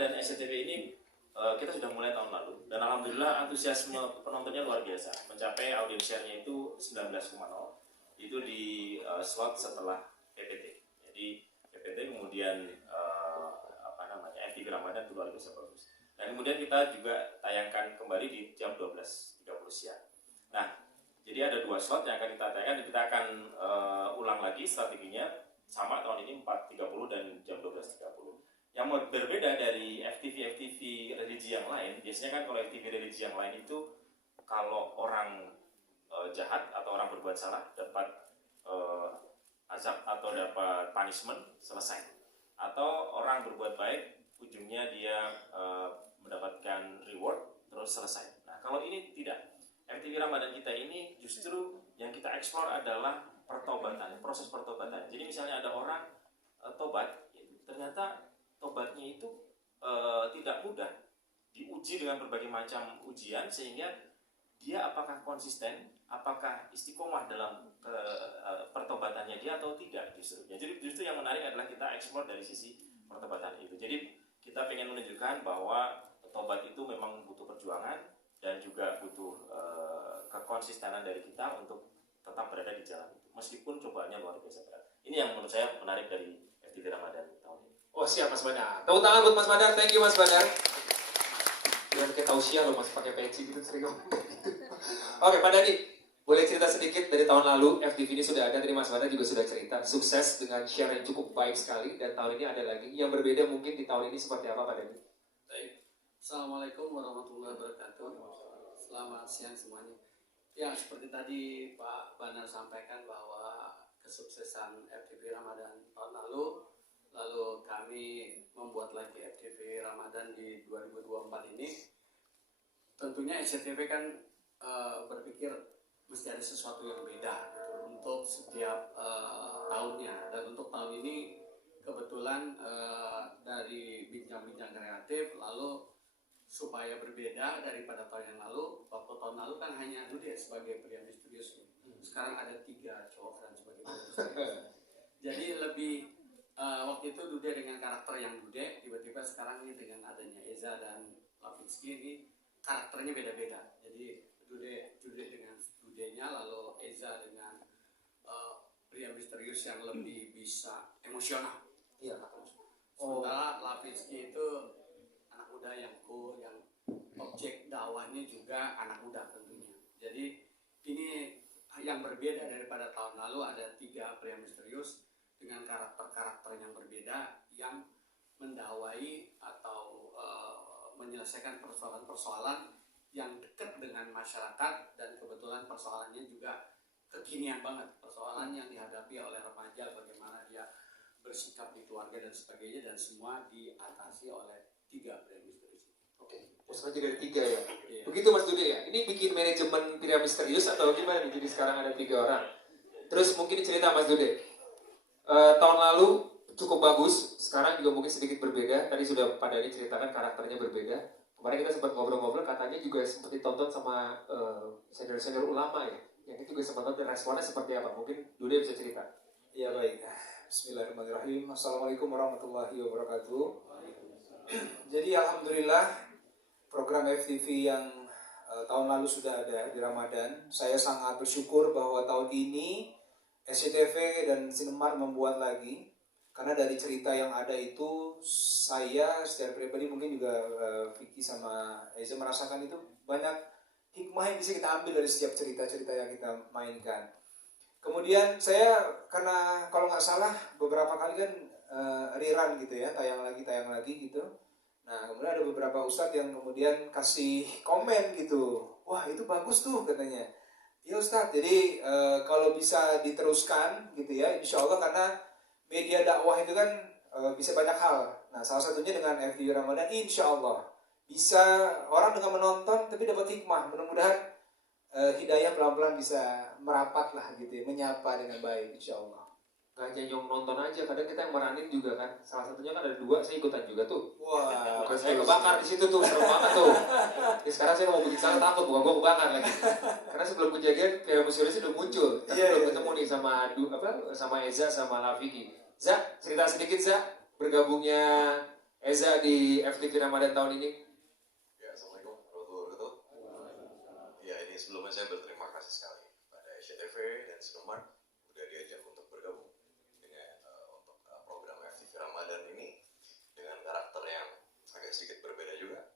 Ramadan SCTV ini kita sudah mulai tahun lalu dan alhamdulillah antusiasme penontonnya luar biasa, mencapai audience share-nya itu 19,0. Itu di slot setelah PPT. Jadi PPT kemudian FTV Ramadan itu luar biasa bagus. Dan kemudian kita juga tayangkan kembali di jam 12.30 siang. Nah, jadi ada 2 slot yang akan kita tayangkan dan kita akan ulang lagi strateginya sama tahun ini 4.30 dan jam 12.30. Yang berbeda dari FTV religi yang lain, biasanya kan kalau FTV religi yang lain itu kalau orang jahat atau orang berbuat salah dapat azab atau dapat punishment, selesai. Atau orang berbuat baik, ujungnya dia mendapatkan reward, terus selesai. Nah, kalau ini tidak. FTV Ramadan kita ini justru yang kita explore adalah pertobatan, proses pertobatan. Jadi misalnya ada orang tobat, ternyata tobatnya itu tidak mudah, diuji dengan berbagai macam ujian sehingga dia apakah konsisten, apakah istiqomah dalam pertobatannya dia atau tidak justru. Ya, jadi justru yang menarik adalah kita explore dari sisi pertobatan itu. Jadi kita ingin menunjukkan bahwa tobat itu memang butuh perjuangan dan juga butuh kekonsistenan dari kita untuk tetap berada di jalan itu, meskipun cobaannya luar biasa berat. Ini yang menurut saya menarik dari FTV Ramadan tahun ini. Oh siap Mas Badar. Tepuk tangan buat Mas Badar. Thank you Mas Badar. Jangan kayak tausiah loh Mas pakai peci gitu sering ngomong. Oke Pak Dadi, boleh cerita sedikit dari tahun lalu FTV ini sudah ada, tadi Mas Badar juga sudah cerita sukses dengan share yang cukup baik sekali dan tahun ini ada lagi yang berbeda mungkin di tahun ini seperti apa Pak Dadi? Baik. Assalamualaikum warahmatullahi wabarakatuh. Selamat siang semuanya. Ya seperti tadi Pak Banar sampaikan bahwa kesuksesan FTV Ramadan tahun lalu kami membuat lagi FTV Ramadan di 2024 ini. Tentunya SCTV kan berpikir mesti ada sesuatu yang beda gitu, untuk setiap tahunnya. Dan untuk tahun ini kebetulan dari bincang-bincang kreatif lalu supaya berbeda daripada tahun yang lalu. Waktu tahun lalu kan hanya Dude sebagai pria misterius. Sekarang ada 3 cowok dan sebagai pria misterius. Jadi lebih waktu itu Dude dengan karakter yang Dude, tiba-tiba sekarang ini dengan adanya Eza dan Lavitsky ini karakternya beda-beda. Jadi Dude dengan Dude-nya, lalu Eza dengan pria misterius yang lebih bisa emosional. Iya. Sementara Lavitsky itu anak muda yang cool, yang objek dakwahnya juga anak muda tentunya. Jadi ini yang berbeda daripada tahun lalu, ada 3 pria misterius dengan karakter-karakter yang berbeda yang mendawai atau menyelesaikan persoalan-persoalan yang dekat dengan masyarakat, dan kebetulan persoalannya juga kekinian banget, persoalan yang dihadapi oleh remaja, bagaimana dia bersikap di keluarga dan sebagainya, dan semua diatasi oleh 3 pria misterius. Oke, maksudnya dari 3 ya? Iya. Begitu Mas Dude ya? Ini bikin manajemen pria misterius atau gimana nih? Jadi sekarang ada 3 orang. Terus mungkin cerita Mas Dude. Tahun lalu cukup bagus, sekarang juga mungkin sedikit berbeda. Tadi sudah Pak Dadi ceritakan karakternya berbeda. Kemarin kita sempat ngobrol-ngobrol, katanya juga sempat ditonton sama senior-senior ulama ya. Yang itu juga sempat nonton, responnya seperti apa? Mungkin Dude bisa cerita. Ya baik. Bismillahirrahmanirrahim. Assalamualaikum warahmatullahi wabarakatuh. Jadi alhamdulillah program FTV yang tahun lalu sudah ada di Ramadan. Saya sangat bersyukur bahwa tahun ini SCTV dan Sinemart membuat lagi, karena dari cerita yang ada itu saya secara pribadi mungkin juga Vicky sama Eza merasakan itu banyak hikmah yang bisa kita ambil dari setiap cerita-cerita yang kita mainkan. Kemudian saya, karena kalau nggak salah beberapa kali kan rerun gitu ya, tayang lagi gitu. Nah kemudian ada beberapa ustadz yang kemudian kasih komen gitu, wah itu bagus tuh katanya. Ya Ustadz, jadi kalau bisa diteruskan gitu ya, insya Allah, karena media dakwah itu kan bisa banyak hal. Nah salah satunya dengan FTV Ramadan, insya Allah bisa orang dengan menonton tapi dapat hikmah. Mudah-mudahan hidayah pelan-pelan bisa merapat lah gitu ya, menyapa dengan baik insya Allah. Gak hanya yang nonton aja, kadang kita yang meranin juga kan. Salah satunya kan ada 2, saya ikutan juga tuh. Wah, Saya kebakar di situ tuh, serem banget tuh. Ya, sekarang saya mau bikin salah takut, bukan gue kebakar lagi. Karena sebelum kejadian, pria misterius udah muncul. Tapi belum ketemu nih sama Eza sama Lavitsky. Za, cerita sedikit Za, bergabungnya Eza di FTV Ramadan tahun ini? Ya, Assalamualaikum warahmatullahi wabarakatuh. Ya, ini sebelumnya saya berterima kasih sekali pada SCTV dan Sinomart udah diajak untuk bergabung dengan untuk program FTV Ramadan ini dengan karakter yang agak sedikit berbeda juga,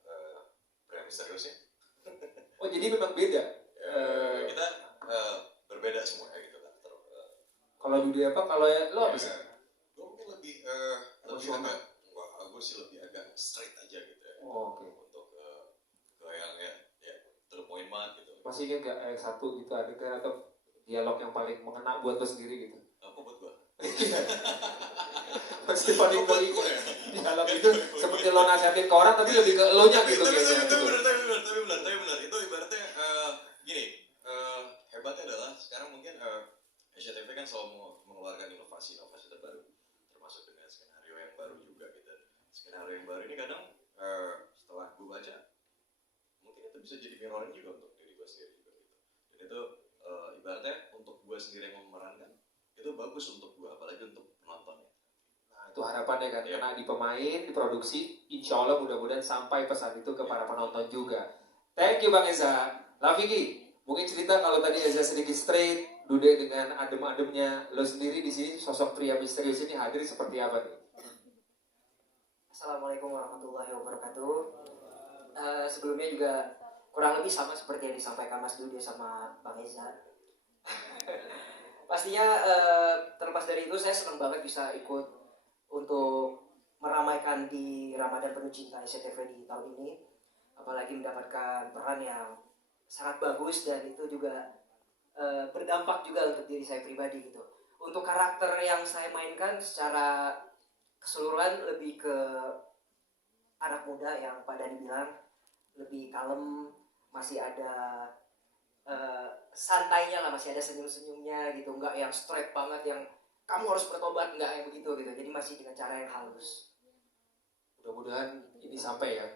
pria misterius ya. Oh, jadi memang beda. Kita berbeda semua ya gitu karakter. Kalau Dude apa? Kalau lo apa sih? Gue mungkin lebih Emosional. agak, gue sih lebih agak straight aja gitu ya. Oh, oke. Untuk ke yang ya to the point banget gitu. Masih ingat gak ayat 1 gitu adegan atau dialog yang paling mengena buat lo sendiri gitu? Apa buat gue? Pasti paling lo ingat. Dialog itu seperti lo nasihatin ke orang tapi lebih ke elonya gitu kayaknya. Tapi benar. Itu ibaratnya gini, hebatnya adalah sekarang mungkin SCTV kan selalu mengeluarkan inovasi terbaru, termasuk dengan skenario yang baru juga gitu. Skenario yang baru ini kadang setelah gue baca, mungkin itu bisa jadi mirroring juga untuk diri gue sendiri juga gitu. Dan itu ibaratnya untuk gue sendiri yang memerankan, itu bagus untuk gue, apalagi untuk penontonnya. Itu harapannya kan, karena di pemain, di produksi, insya Allah mudah-mudahan sampai pesan itu ke para penonton juga. Thank you Bang Eza. Lafiki, mungkin cerita kalau tadi Eza sedikit straight, Dude dengan adem-ademnya, lo sendiri di sini sosok pria misterius ini hadir seperti apa nih? Assalamualaikum warahmatullahi wabarakatuh. Sebelumnya juga kurang lebih sama seperti yang disampaikan Mas Dude sama Bang Eza. Pastinya terlepas dari itu saya senang banget bisa ikut untuk meramaikan di Ramadan Penuh Cinta SCTV di tahun ini, apalagi mendapatkan peran yang sangat bagus dan itu juga berdampak juga untuk diri saya pribadi gitu. Untuk karakter yang saya mainkan secara keseluruhan lebih ke anak muda yang pada dibilang lebih kalem, masih ada santainya lah, masih ada senyum-senyumnya gitu, nggak yang straight banget yang kamu harus bertobat, nggak yang begitu gitu. Jadi masih dengan cara yang halus. Mudah-mudahan ini sampai ya,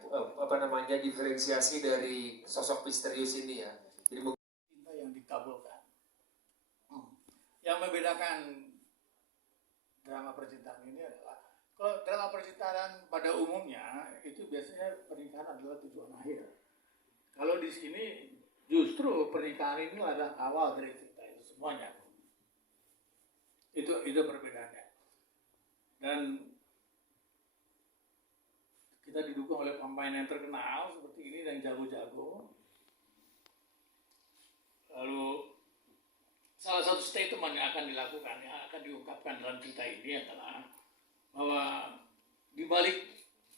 diferensiasi dari sosok misterius ini ya. Jadi cinta yang dikabulkan. Yang membedakan drama percintaan ini adalah kalau drama percintaan pada umumnya itu biasanya pernikahan adalah tujuan akhir. Kalau di sini justru pernikahan ini adalah awal dari cerita itu semuanya. Itu perbedaannya. Dan kita didukung oleh pemain yang terkenal seperti ini dan jago-jago. Lalu salah satu statement yang akan dilakukan, yang akan diungkapkan dalam cerita ini adalah bahwa di balik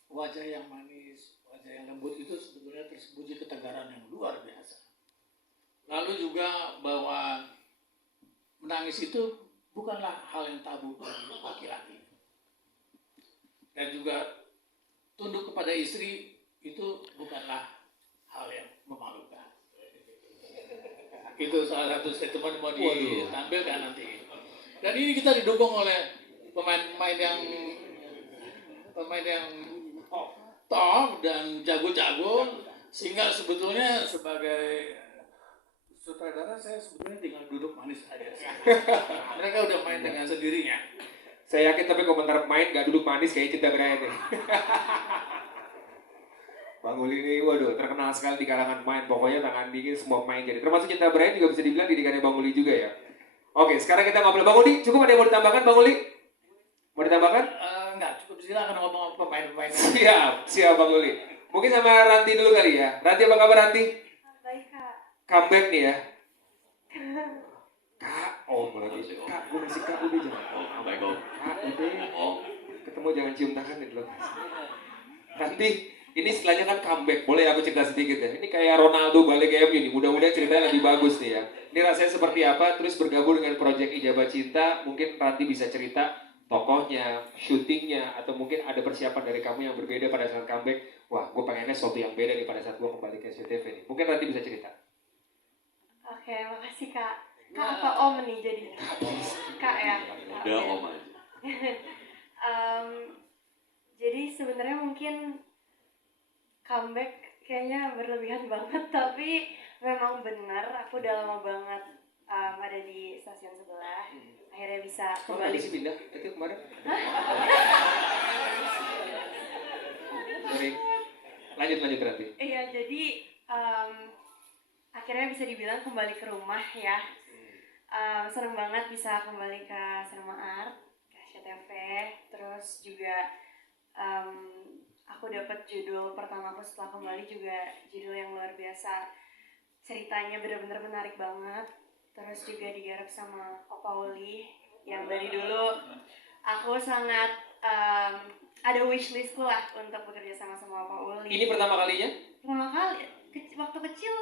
wajah yang manis, wajah yang lembut itu sebetulnya tersembunyi ketegaran yang luar biasa. Lalu juga bahwa menangis itu bukanlah hal yang tabu bagi laki-laki. Dan juga tunduk kepada istri itu bukanlah hal yang memalukan. Itu salah satu statement mau ditampilkan nanti. Dan ini kita didukung oleh pemain yang top dan jago-jago, sehingga sebetulnya sebagai sutradara saya sebetulnya tinggal duduk manis aja. Mereka udah main dengan sendirinya. saya yakin tapi komentar pemain gak duduk manis kayak Cinta Beraya nih. Bang Uli ini, waduh, terkenal sekali di kalangan pemain. Pokoknya tangan dingin semua pemain jadi. Termasuk Cinta Beraya juga bisa dibilang didikannya Bang Uli juga ya. Oke, sekarang kita ngobrol. Bang Uli, cukup ada yang mau ditambahkan Bang Uli? Mau ditambahkan? Enggak, cukup silakan ngomong pemain-pemain. Siap Bang Uli. Mungkin sama Ranti dulu kali ya. Ranti apa kabar Ranti? Baik Kak. Comeback nih ya. Kak, Kak, gue masih Kak udah jangan. Kak, udah. Ketemu jangan cium tangan nih dulu. Ranti, ini setelahnya kan comeback. Boleh aku cerita sedikit ya. Ini kayak Ronaldo balik ke MU nih. Mudah-mudahan ceritanya lebih bagus nih ya. Ini rasanya seperti apa? Terus bergabung dengan Project Ijabah Cinta. Mungkin Ranti bisa cerita tokohnya, syutingnya, atau mungkin ada persiapan dari kamu yang berbeda pada saat comeback. Wah, gue pengennya sesuatu yang beda nih pada saat gue kembali ke SCTV nih. Mungkin Ranti bisa cerita. Oke, makasih Kak. Kak apa Om nih jadi? Kak ya? Udah Om aja. Jadi sebenarnya mungkin comeback kayaknya berlebihan banget, tapi memang benar aku udah lama banget ada di stasiun sebelah. Akhirnya bisa kembali. Bisa pindah? Itu kemarin? nih. Lanjut berarti. Iya, jadi akhirnya bisa dibilang kembali ke rumah ya. Seneng banget bisa kembali ke Cinema Art, ke SCTV. Terus juga aku dapat judul pertamaku setelah kembali juga judul yang luar biasa. Ceritanya benar-benar menarik banget. Terus juga digarap sama Opa Uli yang dari dulu aku sangat ada wishlistku lah untuk bekerja sama Opa Uli. Ini pertama kalinya? Pertama kali, waktu kecil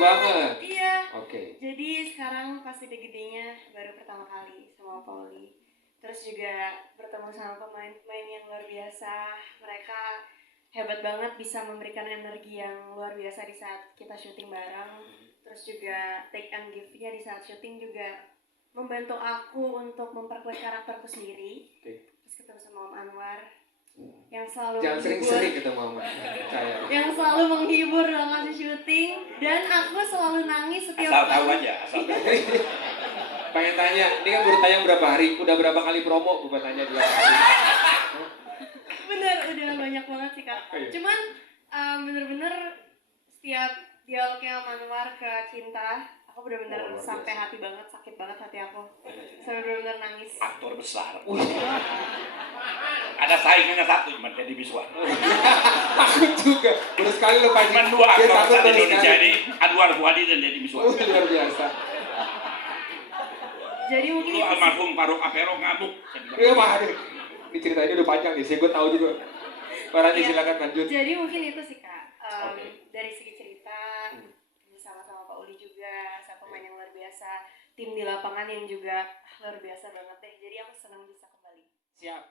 banget. Iya. Oke. Jadi sekarang pas gede-gedenya baru pertama kali sama Opa Uli. Terus juga bertemu sama pemain-pemain yang luar biasa. Mereka hebat banget, bisa memberikan energi yang luar biasa di saat kita syuting bareng. Terus juga take and give-nya di saat syuting juga membantu aku untuk memperkuat karakterku sendiri. Terus ketemu sama Om Anwar yang selalu Jangan sering-sering ketemu sama saya. yang selalu menghibur dalam masih syuting, dan aku selalu nangis setiap Asal tahu aja, asal tahu. Pengen tanya, ini kan baru tayang berapa hari? Udah berapa kali promo? Gue tanya dulu. Bener, udah banyak banget sih Kak. Iya. Cuman bener-bener setiap dialognya Om Anwar ke Cinta, aku bener-bener luar sampai biasa. hati banget, sakit banget hati aku. Sampai bener-bener nangis. Aktor besar. Ada saingannya satu, cuma Deddy Miswar. Aku juga. Baru sekali lo Pak. Cuma dua Dia aktor takut besar di baru Indonesia sekali. ini, Anwar Fuadi dan Deddy Miswar. Luar biasa. Jadi mungkin Dulu itu sih. almarhum Faruk Afero ngamuk. Iya waduh. Ini ceritanya udah panjang nih, saya gue tahu juga. Pak Rani Iya. silakan lanjut. Jadi mungkin itu sih Kak. Oke. Dari segi cerita, sama-sama Pak Uli juga, sama pemain yang luar biasa, tim di lapangan yang juga luar biasa banget deh. Jadi aku senang bisa kembali. Siap.